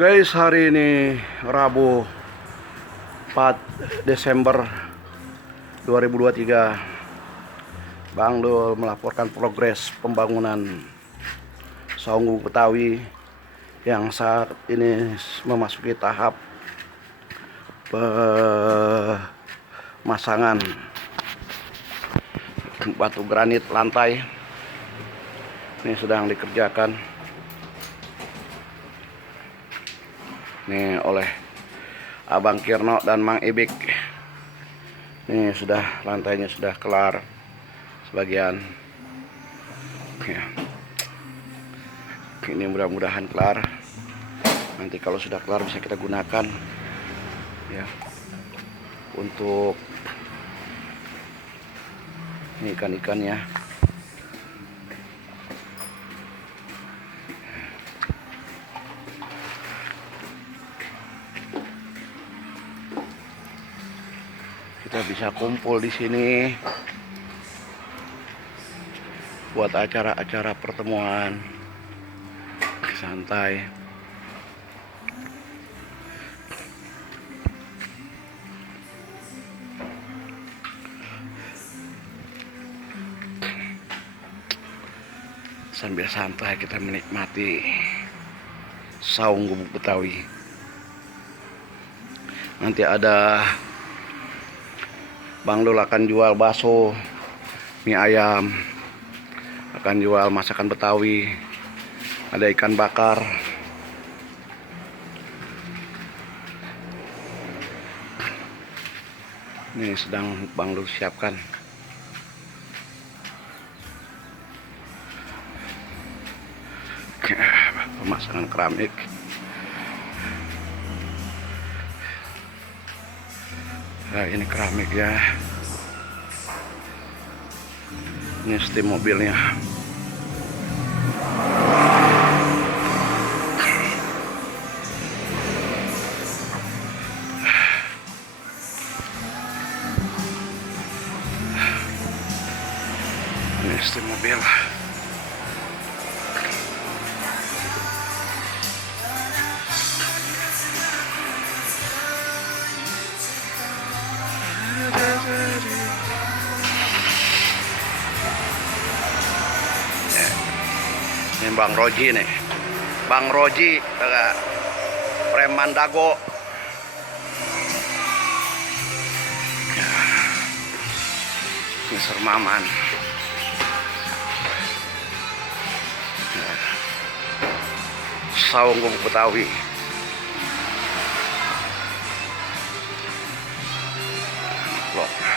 Guys, hari ini Rabu 4 Desember 2023. Bang Dul melaporkan progres pembangunan Saung Gubuk Betawi yang saat ini memasuki tahap pemasangan batu granit lantai. Ini sedang dikerjakan nih oleh Abang Kirno dan Mang Ibik. Ini sudah lantainya sudah kelar sebagian ya. Ini mudah-mudahan kelar. Nanti kalau sudah kelar bisa kita gunakan ya untuk ini ikan-ikannya. Kita bisa kumpul di sini buat acara-acara pertemuan santai. Sambil santai kita menikmati Saung Gubuk Betawi. Nanti ada Bang Dul akan jual bakso, mie ayam, akan jual masakan Betawi, ada ikan bakar. Ini sedang Bang Dul siapkan. Pemasangan keramik. Nah, ini keramik ya. Ini steam mobilnya. Ini steam mobil. Ini Bang Roji nih, Bang Roji agak preman dago. Mister Maman. Saung Gubuk Betawi. Loh.